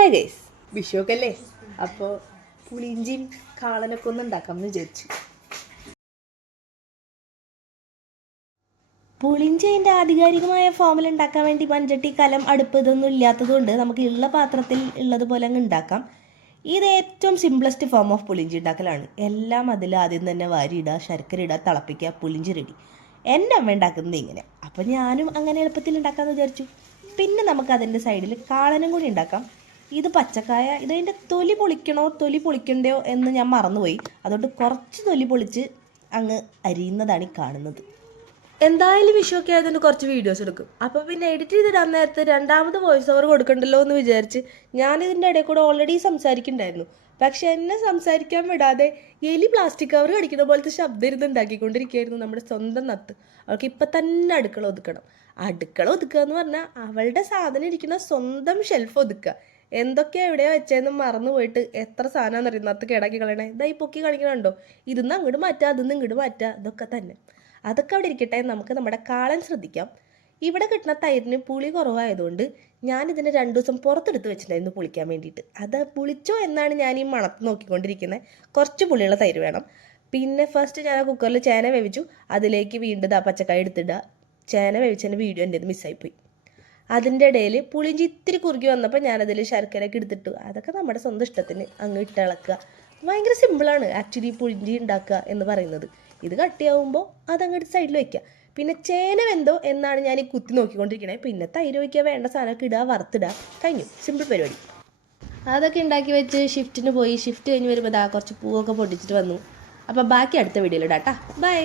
Hi guys, വിഷുവൊക്കെ അല്ലേ? അപ്പോൾ പുളിഞ്ചിയും കാളനൊക്കെ ഒന്ന് ഉണ്ടാക്കാമെന്ന് വിചാരിച്ചു. പുളിഞ്ചി അതിൻ്റെ ആധികാരികമായ ഫോമിൽ ഉണ്ടാക്കാൻ വേണ്ടി മൺചട്ടി, കലം, അടുപ്പ് ഇതൊന്നും ഇല്ലാത്തത് കൊണ്ട് നമുക്ക് ഉള്ള പാത്രത്തിൽ ഉള്ളതുപോലെ അങ്ങ് ഉണ്ടാക്കാം. ഇത് ഏറ്റവും സിംപ്ലസ്റ്റ് ഫോം ഓഫ് പുളിഞ്ചി ഉണ്ടാക്കലാണ്. എല്ലാം അതിൽ ആദ്യം തന്നെ വാരിയിടുക, ശർക്കര ഇടുക, തിളപ്പിക്കുക, പുളിഞ്ചി റെഡി. എൻ്റെ അമ്മ ഉണ്ടാക്കുന്നത് ഇങ്ങനെ, അപ്പോൾ ഞാനും അങ്ങനെ എളുപ്പത്തിൽ ഉണ്ടാക്കാമെന്ന് വിചാരിച്ചു. പിന്നെ നമുക്ക് അതിൻ്റെ സൈഡിൽ കാളനും കൂടി ഉണ്ടാക്കാം. ഇത് പച്ചക്കായ, ഇതിൻ്റെ തൊലി പൊളിക്കണോ തൊലി പൊളിക്കണ്ടയോ എന്ന് ഞാൻ മറന്നുപോയി. അതുകൊണ്ട് കുറച്ച് തൊലി പൊളിച്ച് അങ്ങ് അരിയുന്നതാണ് ഈ കാണുന്നത്. എന്തായാലും വിഷുവൊക്കെ ആയതുകൊണ്ട് കുറച്ച് വീഡിയോസ് എടുക്കും. അപ്പോൾ പിന്നെ എഡിറ്റ് ചെയ്തിടാൻ നേരത്ത് രണ്ടാമത് വോയിസ് ഓവർ കൊടുക്കണ്ടല്ലോ എന്ന് വിചാരിച്ച് ഞാനിതിൻ്റെ ഇടയിൽ കൂടെ ഓൾറെഡി സംസാരിക്കുന്നുണ്ടായിരുന്നു. പക്ഷെ എന്നെ സംസാരിക്കാൻ വിടാതെ എലി പ്ലാസ്റ്റിക് കവർ കടിക്കുന്ന പോലത്തെ ശബ്ദം ഇരുന്ന് ഉണ്ടാക്കിക്കൊണ്ടിരിക്കുകയായിരുന്നു നമ്മുടെ സ്വന്തം നത്ത്. അവൾക്ക് ഇപ്പം തന്നെ അടുക്കള ഒതുക്കണം. അടുക്കള ഒതുക്കുക എന്ന് പറഞ്ഞാൽ അവളുടെ സാധനം ഇരിക്കുന്ന സ്വന്തം ഷെൽഫ് ഒതുക്കുക. എന്തൊക്കെയാണ് എവിടെയോ വെച്ചതെന്ന് മറന്നു പോയിട്ട് എത്ര സാധനമാണെന്ന് അറിയുന്നത് കേടാക്കി കളയണേ. ഇതായി പൊക്കി കാണിക്കണുണ്ടോ? ഇതൊന്നും അങ്ങോട്ട് മാറ്റുക, അതൊന്നും ഇങ്ങോട്ട് മാറ്റുക, ഇതൊക്കെ തന്നെ. അതൊക്കെ അവിടെ ഇരിക്കട്ടെ. നമുക്ക് നമ്മുടെ കാളൻ ശ്രദ്ധിക്കാം. ഇവിടെ കിട്ടുന്ന തൈരിന് പുളി കുറവായതുകൊണ്ട് ഞാനിതിന് 2 ദിവസം പുറത്തെടുത്ത് വെച്ചിട്ടുണ്ടായിരുന്നു പുളിക്കാൻ വേണ്ടിയിട്ട്. അത് പുളിച്ചോ എന്നാണ് ഞാൻ ഈ മണത്ത് നോക്കിക്കൊണ്ടിരിക്കുന്നത്. കുറച്ച് പുളിയുള്ള തൈര് വേണം. പിന്നെ ഫസ്റ്റ് ഞാൻ കുക്കറിൽ ചേന വേവിച്ചു. അതിലേക്ക് വീണ്ടും പച്ചക്കായ എടുത്തിടുക. ചേന വേവിച്ചതിൻ്റെ വീഡിയോ എൻ്റെ മിസ്സായിപ്പോയി. അതിൻ്റെ ഇടയിൽ പുളിഞ്ചി ഇത്തിരി കുറുകി വന്നപ്പോൾ ഞാനതിൽ ശർക്കരയൊക്കെ എടുത്തിട്ടു. അതൊക്കെ നമ്മുടെ സ്വന്തം ഇഷ്ടത്തിന് അങ്ങ് ഇട്ടിളക്കുക. ഭയങ്കര സിമ്പിളാണ് ആക്ച്വലി പുളിഞ്ചി ഉണ്ടാക്കുക എന്ന് പറയുന്നത്. ഇത് കട്ടിയാവുമ്പോൾ അതങ്ങോട്ട് സൈഡിൽ വയ്ക്കുക. പിന്നെ ചേന വെന്തോ എന്നാണ് ഞാൻ ഈ കുത്തി നോക്കിക്കൊണ്ടിരിക്കണേ. പിന്നെ തൈര് വയ്ക്കുക, വേണ്ട സാധനമൊക്കെ ഇടുക, വറുത്തിടുക, കഴിഞ്ഞു. സിമ്പിൾ പരിപാടി. അതൊക്കെ ഉണ്ടാക്കി വെച്ച് ഷിഫ്റ്റിന് പോയി. ഷിഫ്റ്റ് കഴിഞ്ഞ് വരുമ്പോൾ കുറച്ച് പൂവൊക്കെ പൊട്ടിച്ചിട്ട് വന്നു. അപ്പോൾ ബാക്കി അടുത്ത വീഡിയോയിൽ ഇടാം. ബൈ.